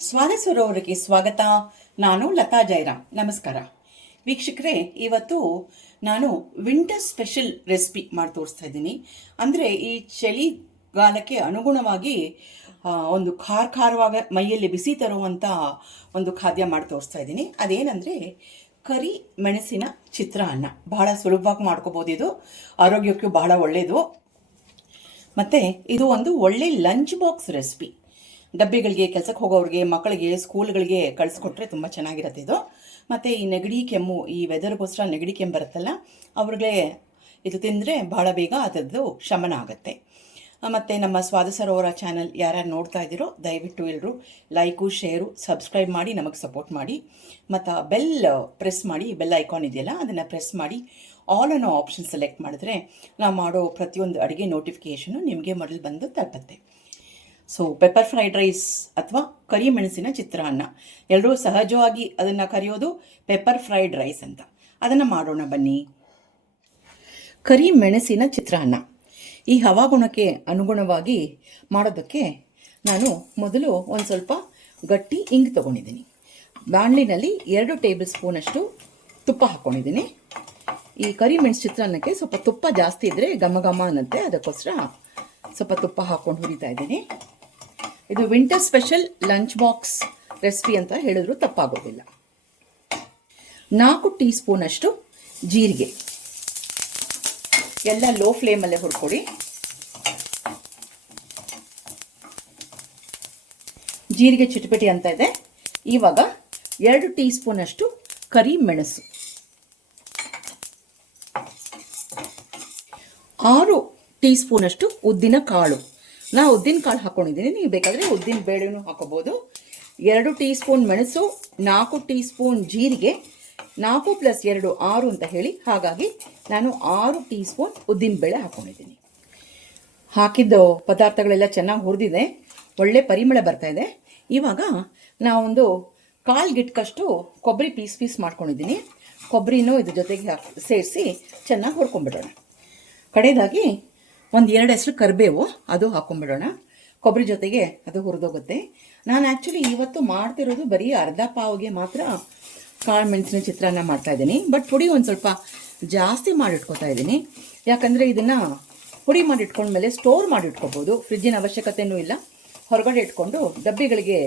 ಸ್ವಾಗತ ಸ್ವಾಗತ. ನಾನು ಲತಾ ಜೈರಾಮ್. ನಮಸ್ಕಾರ. ವೀಕ್ಷಕರೇ, ಇವತ್ತು ನಾನು ವಿಂಟರ್ ಸ್ಪೆಷಲ್ ರೆಸಿಪಿ ಮಾಡಿ ತೋರಿಸ್ತಾ ಇದ್ದೀನಿ. ಅಂದರೆ ಈ ಚಳಿಗಾಲಕ್ಕೆ ಅನುಗುಣವಾಗಿ ಒಂದು ಖಾರ ಖಾರವಾಗ ಮೈಯಲ್ಲಿ ಬಿಸಿ ತರುವಂಥ ಒಂದು ಖಾದ್ಯ ಮಾಡಿ ತೋರಿಸ್ತಾ ಇದ್ದೀನಿ. ಅದೇನೆಂದರೆ, ಕರಿ ಮೆಣಸಿನ ಚಿತ್ರಾನ್ನ ಬಹಳ ಸುಲಭವಾಗಿ ಮಾಡ್ಕೋಬೋದು ಇದು. ಆರೋಗ್ಯಕ್ಕೂ ಬಹಳ ಒಳ್ಳೆಯದು ಮತ್ತು ಇದು ಒಂದು ಒಳ್ಳೆ ಲಂಚ್ ಬಾಕ್ಸ್ ರೆಸಿಪಿ. ಡಬ್ಬಿಗಳಿಗೆ, ಕೆಲಸಕ್ಕೆ ಹೋಗೋರಿಗೆ ಮಕ್ಕಳಿಗೆ, ಸ್ಕೂಲ್ಗಳಿಗೆ ಕಳಿಸ್ಕೊಟ್ರೆ ತುಂಬ ಚೆನ್ನಾಗಿರುತ್ತೆ ಇದು. ಮತ್ತು ಈ ನೆಗಡಿ ಕೆಮ್ಮು, ಈ ವೆದರ್ಗೋಸ್ಕರ ನೆಗಡಿ ಕೆಮ್ಮು ಬರುತ್ತಲ್ಲ, ಅವ್ರಿಗೆ ಇದು ತಿಂದರೆ ಭಾಳ ಬೇಗ ಅದರದ್ದು ಶಮನ ಆಗುತ್ತೆ. ಮತ್ತು ನಮ್ಮ ಸ್ವಾದ ಸರೋವರ ಚಾನಲ್ ಯಾರ್ಯಾರು ನೋಡ್ತಾ ಇದ್ದೀರೋ, ದಯವಿಟ್ಟು ಎಲ್ಲರೂ ಲೈಕು ಶೇರು ಸಬ್ಸ್ಕ್ರೈಬ್ ಮಾಡಿ, ನಮಗೆ ಸಪೋರ್ಟ್ ಮಾಡಿ. ಮತ್ತು ಬೆಲ್ ಪ್ರೆಸ್ ಮಾಡಿ ಬೆಲ್ ಐಕಾನ್ ಇದೆಯಲ್ಲ, ಅದನ್ನು ಪ್ರೆಸ್ ಮಾಡಿ. ಆಲ್ ಅನ್ನೋ ಆಪ್ಷನ್ ಸೆಲೆಕ್ಟ್ ಮಾಡಿದ್ರೆ ನಾವು ಮಾಡೋ ಪ್ರತಿಯೊಂದು ಅಡುಗೆ ನೋಟಿಫಿಕೇಷನು ನಿಮಗೆ ಮೊದಲು ಬಂದು ತಲುಪತ್ತೆ. ಸೊ ಪೆಪ್ಪರ್ ಫ್ರೈಡ್ ರೈಸ್ ಅಥವಾ ಕರಿಮೆಣಸಿನ ಚಿತ್ರಾನ್ನ. ಎಲ್ಲರೂ ಸಹಜವಾಗಿ ಅದನ್ನು ಕರೆಯೋದು ಪೆಪ್ಪರ್ ಫ್ರೈಡ್ ರೈಸ್ ಅಂತ. ಅದನ್ನು ಮಾಡೋಣ ಬನ್ನಿ. ಕರಿ ಮೆಣಸಿನ ಚಿತ್ರಾನ್ನ. ಈ ಹವಾಗುಣಕ್ಕೆ ಅನುಗುಣವಾಗಿ ಮಾಡೋದಕ್ಕೆ ನಾನು ಮೊದಲು ಒಂದು ಸ್ವಲ್ಪ ಗಟ್ಟಿ ಇಂಗ್ ತೊಗೊಂಡಿದ್ದೀನಿ. ಬಾಣಲಿನಲ್ಲಿ ಎರಡು ಟೇಬಲ್ ಸ್ಪೂನಷ್ಟು ತುಪ್ಪ ಹಾಕ್ಕೊಂಡಿದ್ದೀನಿ ಈ ಕರಿಮೆಣಸು ಚಿತ್ರಾನ್ನಕ್ಕೆ ಸ್ವಲ್ಪ ತುಪ್ಪ ಜಾಸ್ತಿ ಇದ್ದರೆ ಘಮ ಘಮ ಅನ್ನತ್ತೆ. ಅದಕ್ಕೋಸ್ಕರ ಸ್ವಲ್ಪ ತುಪ್ಪ ಹಾಕ್ಕೊಂಡು ಹುರಿತಾ ಇದ್ದೀನಿ. ಇದು winter special lunch box recipe ಅಂತ ಹೇಳಿದ್ರು ತಪ್ಪಾಗೋದಿಲ್ಲ. ನಾಲ್ಕು ಟೀ ಸ್ಪೂನಷ್ಟು ಜೀರಿಗೆ. ಎಲ್ಲ ಲೋ ಫ್ಲೇಮಲ್ಲೇ ಹುರ್ಕೊಡಿ. ಜೀರಿಗೆ ಚಿಟಪಟಿ ಅಂತ ಇದೆ. ಇವಾಗ ಎರಡು ಟೀ ಸ್ಪೂನಷ್ಟು ಕರಿ ಮೆಣಸು. ಆರು ಟೀ ಸ್ಪೂನಷ್ಟು ಉದ್ದಿನ ಕಾಳು. ನಾ ಉದ್ದಿನ ಕಾಳು ಹಾಕ್ಕೊಂಡಿದ್ದೀನಿ ನೀವು ಬೇಕಾದರೆ ಉದ್ದಿನ ಬೇಳೆನೂ ಹಾಕೋಬೋದು. ಎರಡು ಟೀ ಸ್ಪೂನ್ ಮೆಣಸು, ನಾಲ್ಕು ಟೀ ಸ್ಪೂನ್ ಜೀರಿಗೆ, ನಾಲ್ಕು ಪ್ಲಸ್ ಎರಡು ಆರು ಅಂತ ಹೇಳಿ. ಹಾಗಾಗಿ ನಾನು ಆರು ಟೀ ಸ್ಪೂನ್ ಉದ್ದಿನ ಬೇಳೆ ಹಾಕ್ಕೊಂಡಿದ್ದೀನಿ ಹಾಕಿದ್ದ ಪದಾರ್ಥಗಳೆಲ್ಲ ಚೆನ್ನಾಗಿ ಹುರಿದಿದೆ. ಒಳ್ಳೆ ಪರಿಮಳ ಬರ್ತಾ ಇದೆ. ಇವಾಗ ನಾವೊಂದು ಕಾಲು ಗಿಟ್ಕಷ್ಟು ಕೊಬ್ಬರಿ ಪೀಸ್ ಪೀಸ್ ಮಾಡ್ಕೊಂಡಿದ್ದೀನಿ. ಕೊಬ್ಬರಿನೂ ಇದ್ರ ಜೊತೆಗೆ ಹಾಕಿ ಸೇರಿಸಿ ಚೆನ್ನಾಗಿ ಹುರ್ಕೊಂಡ್ಬಿಡೋಣ. ಕಡೆಯದಾಗಿ ಒಂದು ಎರಡು ಹೆಸರು ಕರಿಬೇವು, ಅದು ಹಾಕೊಂಡ್ಬಿಡೋಣ ಕೊಬ್ಬರಿ ಜೊತೆಗೆ ಅದು ಹುರಿದೋಗುತ್ತೆ. ನಾನು ಆ್ಯಕ್ಚುಲಿ ಇವತ್ತು ಮಾಡ್ತಿರೋದು ಬರೀ ಅರ್ಧ ಪಾವ್ಗೆ ಮಾತ್ರ ಕಾಳು ಮೆಣಸಿನ ಚಿತ್ರಾನ್ನ ಮಾಡ್ತಾ ಇದ್ದೀನಿ. ಬಟ್ ಪುಡಿ ಒಂದು ಸ್ವಲ್ಪ ಜಾಸ್ತಿ ಮಾಡಿಟ್ಕೊತಾ ಇದ್ದೀನಿ. ಯಾಕಂದರೆ ಇದನ್ನು ಪುಡಿ ಮಾಡಿಟ್ಕೊಂಡ್ಮೇಲೆ ಸ್ಟೋರ್ ಮಾಡಿಟ್ಕೋಬೋದು. ಫ್ರಿಜ್ಜಿನ ಅವಶ್ಯಕತೆಯೂ ಇಲ್ಲ. ಹೊರಗಡೆ ಇಟ್ಕೊಂಡು ಡಬ್ಬಿಗಳಿಗೆ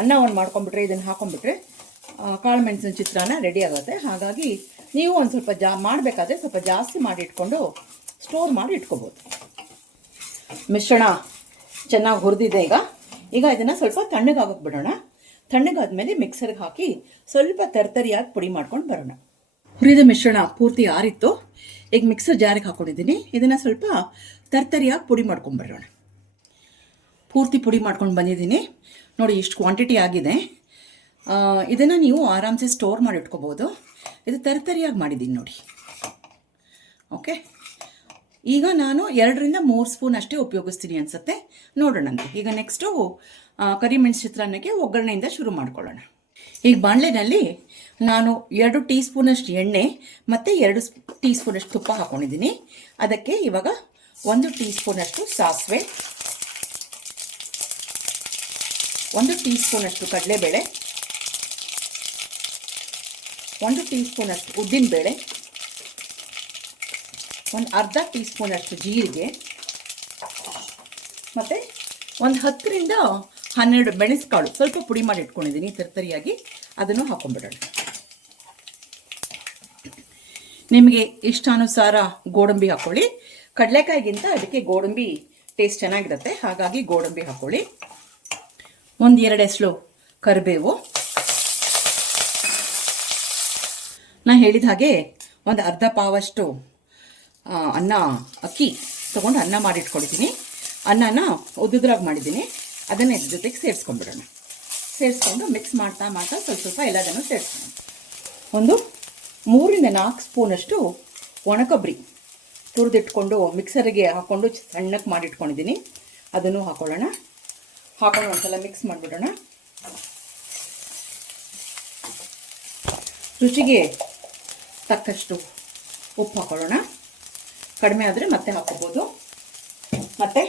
ಅನ್ನ ಒಂದು ಮಾಡ್ಕೊಂಡ್ಬಿಟ್ರೆ ಇದನ್ನು ಹಾಕೊಂಡ್ಬಿಟ್ರೆ ಕಾಳು ಮೆಣಸಿನ ಚಿತ್ರಾನ್ನ ರೆಡಿ ಆಗುತ್ತೆ. ಹಾಗಾಗಿ ನೀವು ಒಂದು ಸ್ವಲ್ಪ ಜಾ, ಮಾಡಬೇಕಾದ್ರೆ ಸ್ವಲ್ಪ ಜಾಸ್ತಿ ಮಾಡಿ ಇಟ್ಕೊಂಡು ಸ್ಟೋರ್ ಮಾಡಿ ಇಟ್ಕೋಬೋದು ಮಿಶ್ರಣ ಚೆನ್ನಾಗಿ ಹುರಿದಿದೆ ಈಗ. ಈಗ ಇದನ್ನು ಸ್ವಲ್ಪ ತಣ್ಣಗಾಗಕ್ಕೆ ಬಿಡೋಣ. ತಣ್ಣಗಾದ್ಮೇಲೆ ಮಿಕ್ಸರ್ಗೆ ಹಾಕಿ ಸ್ವಲ್ಪ ತರ್ತರಿಯಾಗಿ ಪುಡಿ ಮಾಡ್ಕೊಂಡು ಬರೋಣ. ಹುರಿದ ಮಿಶ್ರಣ ಪೂರ್ತಿ ಆರಿತ್ತು. ಈಗ ಮಿಕ್ಸರ್ ಜಾರಿಗೆ ಹಾಕೊಂಡಿದ್ದೀನಿ. ಇದನ್ನು ಸ್ವಲ್ಪ ತರ್ತರಿಯಾಗಿ ಪುಡಿ ಮಾಡ್ಕೊಂಡು ಬರೋಣ. ಪೂರ್ತಿ ಪುಡಿ ಮಾಡ್ಕೊಂಡು ಬಂದಿದ್ದೀನಿ. ನೋಡಿ, ಇಷ್ಟು ಕ್ವಾಂಟಿಟಿ ಆಗಿದೆ. ಇದನ್ನು ನೀವು ಆರಾಮ್ಸೆ ಸ್ಟೋರ್ ಮಾಡಿ ಇಟ್ಕೋಬೋದು. ಇದು ತರ್ತರಿಯಾಗಿ ಮಾಡಿದ್ದೀನಿ ನೋಡಿ. ಓಕೆ ಈಗ ನಾನು ಎರಡರಿಂದ ಮೂರು ಸ್ಪೂನ್ ಅಷ್ಟೇ ಉಪಯೋಗಿಸ್ತೀನಿ ಅನಿಸುತ್ತೆ. ನೋಡೋಣಂತೆ ಈಗ ನೆಕ್ಸ್ಟು ಕರಿಮೆಣಸು ಚಿತ್ರಾನ್ನಕ್ಕೆ ಒಗ್ಗರಣೆಯಿಂದ ಶುರು ಮಾಡ್ಕೊಳ್ಳೋಣ. ಈಗ ಬಾಣಲೆನಲ್ಲಿ ನಾನು ಎರಡು ಟೀ ಸ್ಪೂನಷ್ಟು ಎಣ್ಣೆ ಮತ್ತು ಎರಡು ಟೀ ಸ್ಪೂನಷ್ಟು ತುಪ್ಪ ಹಾಕ್ಕೊಂಡಿದ್ದೀನಿ ಅದಕ್ಕೆ ಇವಾಗ ಒಂದು ಟೀ ಸ್ಪೂನಷ್ಟು ಸಾಸಿವೆ, ಒಂದು ಟೀ ಸ್ಪೂನಷ್ಟು ಕಡಲೆಬೇಳೆ, ಒಂದು ಟೀ ಸ್ಪೂನಷ್ಟು ಉದ್ದಿನಬೇಳೆ ಒಂದು ಅರ್ಧ ಟೀ ಸ್ಪೂನಷ್ಟು ಜೀರಿಗೆ, ಮತ್ತು ಒಂದು ಹತ್ತರಿಂದ ಹನ್ನೆರಡು ಮೆಣಸುಕಾಳು. ಸ್ವಲ್ಪ ಪುಡಿ ಮಾಡಿ ಇಟ್ಕೊಂಡಿದ್ದೀನಿ, ತರ್ತರಿಯಾಗಿ ಅದನ್ನು ಹಾಕೊಂಡ್ಬಿಡೋಣ ನಿಮಗೆ ಇಷ್ಟಾನುಸಾರ ಗೋಡಂಬಿ ಹಾಕ್ಕೊಳ್ಳಿ ಕಡಲೆಕಾಯಿಗಿಂತ ಅದಕ್ಕೆ ಗೋಡಂಬಿ ಟೇಸ್ಟ್ ಚೆನ್ನಾಗಿರುತ್ತೆ, ಹಾಗಾಗಿ ಗೋಡಂಬಿ ಹಾಕ್ಕೊಳ್ಳಿ ಒಂದು ಎರಡು ಎಸ್ಲು ಕರಿಬೇವು. ನಾನು ಹೇಳಿದ ಹಾಗೆ ಒಂದು ಅರ್ಧ ಪಾವಷ್ಟು ಅನ್ನ, ಅಕ್ಕಿ ತೊಗೊಂಡು ಅನ್ನ ಮಾಡಿಟ್ಕೊಳ್ತೀನಿ. ಅನ್ನನ ಉದ್ದುದ್ರಾಗಿ ಮಾಡಿದ್ದೀನಿ. ಅದನ್ನು ಇದ್ರ ಜೊತೆಗೆ ಸೇರಿಸ್ಕೊಂಡ್ಬಿಡೋಣ. ಸೇರಿಸ್ಕೊಂಡು ಮಿಕ್ಸ್ ಮಾಡ್ತಾ ಮಾಡ್ತಾ ಸ್ವಲ್ಪ ಸ್ವಲ್ಪ ಎಲ್ಲದನ್ನು ಸೇರಿಸ್ಕೊಂಡು ಒಂದು ಮೂರಿಂದ ನಾಲ್ಕು ಸ್ಪೂನಷ್ಟು ಒಣಕೊಬ್ಬರಿ ತುರಿದಿಟ್ಕೊಂಡು ಮಿಕ್ಸರಿಗೆ ಹಾಕ್ಕೊಂಡು ಸಣ್ಣಕ್ಕೆ ಮಾಡಿಟ್ಕೊಂಡಿದ್ದೀನಿ. ಅದನ್ನು ಹಾಕೊಳ್ಳೋಣ. ಹಾಕೊಂಡು ಒಂದ್ಸಲ ಮಿಕ್ಸ್ ಮಾಡಿಬಿಡೋಣ. ರುಚಿಗೆ ತಕ್ಕಷ್ಟು ಉಪ್ಪು ಹಾಕೊಳ್ಳೋಣ. ಕಡಿಮೆ ಆದರೆ ಮತ್ತೆ ಹಾಕೋಬೋದು. ಮತ್ತು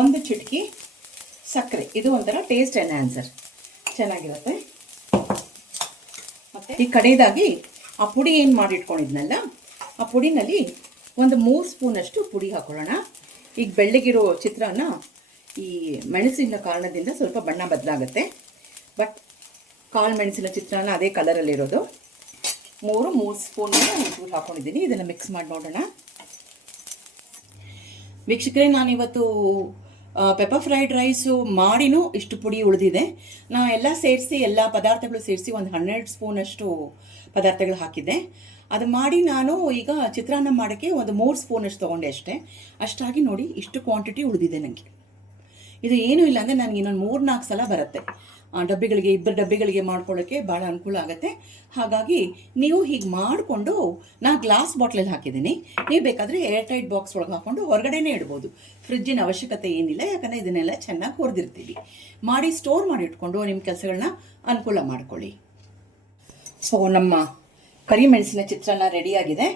ಒಂದು ಚಿಟಕಿ ಸಕ್ಕರೆ. ಇದು ಒಂಥರ ಟೇಸ್ಟ್ ಎನ್ಹ್ಯಾನ್ಸರ್ ಚೆನ್ನಾಗಿರುತ್ತೆ. ಮತ್ತು ಈ ಕಡೆಯದಾಗಿ ಆ ಪುಡಿ ಏನು ಮಾಡಿಟ್ಕೊಂಡಿದ್ನಲ್ಲ, ಆ ಪುಡಿನಲ್ಲಿ ಒಂದು ಮೂರು ಸ್ಪೂನಷ್ಟು ಪುಡಿ ಹಾಕೊಳ್ಳೋಣ. ಈಗ ಬೆಳ್ಳಗಿರೋ ಚಿತ್ರಾನ್ನ ಈ ಮೆಣಸಿನ ಕಾರಣದಿಂದ ಸ್ವಲ್ಪ ಬಣ್ಣ ಬದಲಾಗುತ್ತೆ. ಬಟ್ ಕಾಳು ಮೆಣಸಿನ ಚಿತ್ರಾನ್ನ ಅದೇ ಕಲರಲ್ಲಿರೋದು ಮೂರು ಮೂರು ಸ್ಪೂನ್ ಹಾಕ್ಕೊಂಡಿದ್ದೀನಿ ಇದನ್ನು ಮಿಕ್ಸ್ ಮಾಡಿ ನೋಡೋಣ ವೀಕ್ಷಕರೇ, ನಾನಿವತ್ತು ಪೆಪ್ಪರ್ ಫ್ರೈಡ್ ರೈಸು ಮಾಡಿನೂ ಇಷ್ಟು ಪುಡಿ ಉಳಿದಿದೆ. ನಾ ಎಲ್ಲ ಸೇರಿಸಿ, ಎಲ್ಲ ಪದಾರ್ಥಗಳು ಸೇರಿಸಿ ಒಂದು ಹನ್ನೆರಡು ಸ್ಪೂನಷ್ಟು ಪದಾರ್ಥಗಳು ಹಾಕಿದ್ದೆ. ಅದು ಮಾಡಿ ನಾನು ಈಗ ಚಿತ್ರಾನ್ನ ಮಾಡೋಕ್ಕೆ ಒಂದು ಮೂರು ಸ್ಪೂನಷ್ಟು ತೊಗೊಂಡೆ ಅಷ್ಟೇ. ಅಷ್ಟಾಗಿ ನೋಡಿ ಇಷ್ಟು ಕ್ವಾಂಟಿಟಿ ಉಳಿದಿದೆ ನನಗೆ ಇದು ಏನೂ ಇಲ್ಲ ಅಂದರೆ ನನಗೆ ಇನ್ನೊಂದು ಮೂರು ನಾಲ್ಕು ಸಲ ಬರುತ್ತೆ. ಡಬ್ಬಿಗಳಿಗೆ, ಇಬ್ಬರು ಡಬ್ಬಿಗಳಿಗೆ ಮಾಡ್ಕೊಳ್ಳೋಕ್ಕೆ ಭಾಳ ಅನುಕೂಲ ಆಗುತ್ತೆ. ಹಾಗಾಗಿ ನೀವು ಹೀಗೆ ಮಾಡಿಕೊಂಡು, ನಾ ಗ್ಲಾಸ್ ಬಾಟ್ಲಲ್ಲಿ ಹಾಕಿದ್ದೀನಿ. ನೀವು ಬೇಕಾದರೆ ಏರ್ ಟೈಟ್ ಬಾಕ್ಸ್ ಒಳಗೆ ಹಾಕ್ಕೊಂಡು ಹೊರಗಡೆನೇ ಇಡ್ಬೋದು. ಫ್ರಿಜ್ಜಿನ ಅವಶ್ಯಕತೆ ಏನಿಲ್ಲ, ಯಾಕಂದರೆ ಇದನ್ನೆಲ್ಲ ಚೆನ್ನಾಗಿ ಹೊರದಿರ್ತೀವಿ. ಮಾಡಿ ಸ್ಟೋರ್ ಮಾಡಿ ಇಟ್ಕೊಂಡು ನಿಮ್ಮ ಕೆಲಸಗಳನ್ನ ಅನುಕೂಲ ಮಾಡ್ಕೊಳ್ಳಿ. ಸೊ ನಮ್ಮ ಕರಿಮೆಣಸಿನ ಚಿತ್ರಾನ್ನ ರೆಡಿಯಾಗಿದೆ.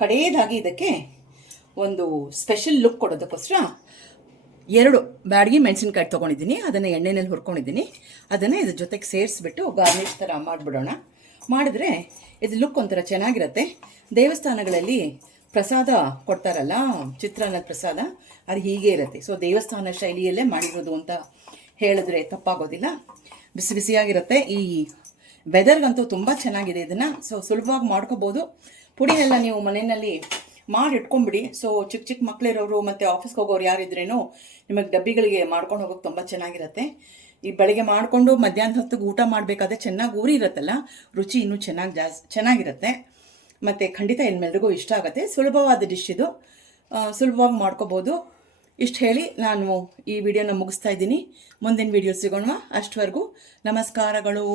ಕಡೆಯದಾಗಿ ಇದಕ್ಕೆ ಒಂದು ಸ್ಪೆಷಲ್ ಲುಕ್ ಕೊಡೋದಕ್ಕೋಸ್ಕರ ಎರಡು ಬ್ಯಾಡಗಿ ಮೆಣಸಿನ್ಕಾಯಿ ತೊಗೊಂಡಿದ್ದೀನಿ, ಅದನ್ನು ಎಣ್ಣೆನಲ್ಲಿ ಹುರ್ಕೊಂಡಿದ್ದೀನಿ. ಅದನ್ನು ಇದ್ರ ಜೊತೆಗೆ ಸೇರಿಸ್ಬಿಟ್ಟು ಗಾರ್ನಿಷ್ ಥರ ಮಾಡಿಬಿಡೋಣ. ಮಾಡಿದ್ರೆ ಇದು ಲುಕ್ ಒಂಥರ ಚೆನ್ನಾಗಿರುತ್ತೆ. ದೇವಸ್ಥಾನಗಳಲ್ಲಿ ಪ್ರಸಾದ ಕೊಡ್ತಾರಲ್ಲ, ಚಿತ್ರಾನ್ನದ ಪ್ರಸಾದ, ಅದು ಹೀಗೆ ಇರುತ್ತೆ. ಸೊ ದೇವಸ್ಥಾನ ಶೈಲಿಯಲ್ಲೇ ಮಾಡಿರೋದು ಅಂತ ಹೇಳಿದ್ರೆ ತಪ್ಪಾಗೋದಿಲ್ಲ. ಬಿಸಿ ಬಿಸಿಯಾಗಿರುತ್ತೆ. ಈ ವೆದರ್ಗಂತೂ ತುಂಬ ಚೆನ್ನಾಗಿದೆ ಇದನ್ನು. ಸೊ ಸುಲಭವಾಗಿ ಮಾಡ್ಕೋಬೋದು. ಪುಡಿನೆಲ್ಲ ನೀವು ಮನೆಯಲ್ಲಿ ಮಾಡಿ ಇಟ್ಕೊಂಬಿಡಿ ಸೊ ಚಿಕ್ಕ ಚಿಕ್ಕ ಮಕ್ಕಳಿರೋರು ಮತ್ತು ಆಫೀಸ್ಗೆ ಹೋಗೋರು ಯಾರಿದ್ರೇನು ನಿಮಗೆ ಡಬ್ಬಿಗಳಿಗೆ ಮಾಡ್ಕೊಂಡು ಹೋಗೋಕೆ ತುಂಬ ಚೆನ್ನಾಗಿರುತ್ತೆ. ಈ ಬೆಳಗ್ಗೆ ಮಾಡಿಕೊಂಡು ಮಧ್ಯಾಹ್ನ ಹೊತ್ತಿಗೆ ಊಟ ಮಾಡಬೇಕಾದ್ರೆ ಚೆನ್ನಾಗಿ ಊರಿ ಇರುತ್ತಲ್ಲ, ರುಚಿ ಇನ್ನೂ ಚೆನ್ನಾಗಿ ಜಾಸ್, ಚೆನ್ನಾಗಿರುತ್ತೆ. ಮತ್ತು ಖಂಡಿತ ಇನ್ಮೆಲ್ರಿಗೂ ಇಷ್ಟ ಆಗುತ್ತೆ. ಸುಲಭವಾದ ಡಿಶ್ ಇದು. ಸುಲಭವಾಗಿ ಮಾಡ್ಕೋಬೋದು. ಇಷ್ಟು ಹೇಳಿ ನಾನು ಈ ವಿಡಿಯೋನ ಮುಗಿಸ್ತಾ ಇದ್ದೀನಿ. ಮುಂದಿನ ವಿಡಿಯೋ ಸಿಗೋಣ ಅಷ್ಟವರೆಗೂ ನಮಸ್ಕಾರಗಳು.